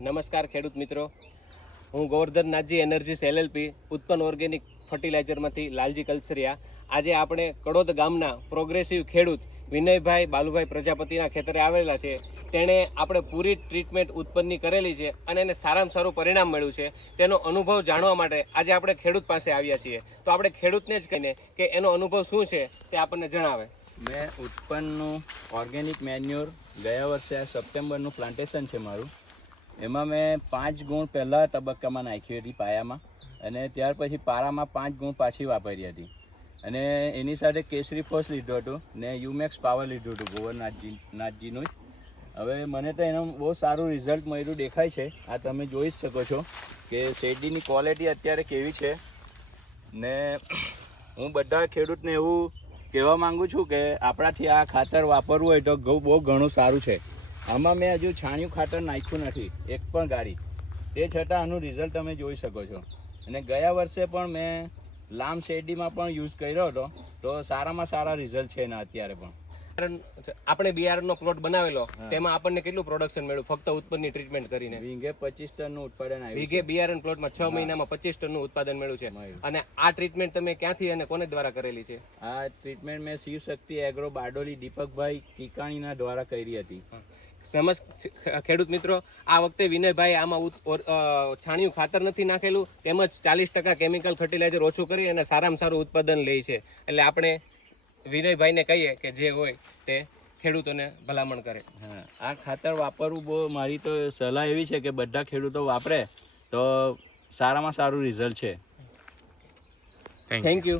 નમસ્કાર ખેડૂત મિત્રો, હું ગોવર્ધન નાથજી એનર્જીસ LLP ઉત્પન્ન ઓર્ગેનિક ફર્ટિલાઇઝરમાંથી લાલજી કલસરિયા. આજે આપણે કડોદ ગામના પ્રોગ્રેસિવ ખેડૂત વિનયભાઈ બાલુભાઈ પ્રજાપતિના ખેતરે આવેલા છે. તેણે આપણે પૂરી ટ્રીટમેન્ટ ઉત્પન્નની કરેલી છે અને એને સારામાં સારું પરિણામ મળ્યું છે. તેનો અનુભવ જાણવા માટે આજે આપણે ખેડૂત પાસે આવ્યા છીએ. તો આપણે ખેડૂતને જ કહીને કે એનો અનુભવ શું છે તે આપણને જણાવે. મેં ઉત્પન્નનું ઓર્ગેનિક મેન્યુર ગયા વર્ષે આ સપ્ટેમ્બરનું પ્લાન્ટેશન છે મારું. એમાં મેં 5 ગુણ પહેલા તબક્કામાં નાખી હતી પાયામાં, અને ત્યાર પછી પારામાં 5 ગુણ પાછી વાપરી હતી. અને એની સાથે કેસરી ફોસ લીધું હતું ને યુમેક્સ પાવર લીધું હતું ગોવર્ધન નાથજીનું જ. હવે મને તો એનું બહુ સારું રિઝલ્ટ મળ્યું દેખાય છે. આ તમે જોઈ જ શકો છો કે શેરડીની ક્વોલિટી અત્યારે કેવી છે. ને હું બધા ખેડૂતને એવું કહેવા માંગુ છું કે આપણાથી આ ખાતર વાપરવું હોય તો બહુ ઘણું સારું છે. આમાં મેં હજુ છાણિયું ખાતર નાખ્યું નથી એક પણ ગાડી, તે છતાં આનું રિઝલ્ટ તમે જોઈ શકો છો. અને ગયા વર્ષે પણ મેં લામ શેરડીમાં પણ યુઝ કર્યો હતો, તો સારામાં સારા રિઝલ્ટ છે એના અત્યારે પણ. આપણે બિયારણનો પ્લોટ બનાવેલો, તેમાં આપણને કેટલું પ્રોડક્શન મળ્યું ફક્ત ઉત્પન્નની ટ્રીટમેન્ટ કરીને? વીઘે 25 ટનનું ઉત્પાદન આવ્યું. વીઘે બિયારણ પ્લોટમાં 6 મહિનામાં 25 ટનનું ઉત્પાદન મળ્યું છે. અને આ ટ્રીટમેન્ટ તમે ક્યાંથી અને કોને દ્વારા કરેલી છે? આ ટ્રીટમેન્ટ મેં શિવશક્તિ એગ્રો બારડોલી દીપકભાઈ ટીકાણીના દ્વારા કરી હતી. ખેડૂત મિત્રો, આ વખતે વિનયભાઈ આમાં છાણિયું ખાતર નથી નાખેલું, તેમજ 40% કેમિકલ ફર્ટિલાઇઝર ઓછું કરી અને સારામાં સારું ઉત્પાદન લે છે. એટલે આપણે વિનયભાઈને કહીએ કે જે હોય તે ખેડૂતોને ભલામણ કરે. હા, આ ખાતર વાપરવું બહુ મારી તો સલાહ એવી છે કે બધા ખેડૂતો વાપરે તો સારામાં સારું રિઝલ્ટ છે. Thank you.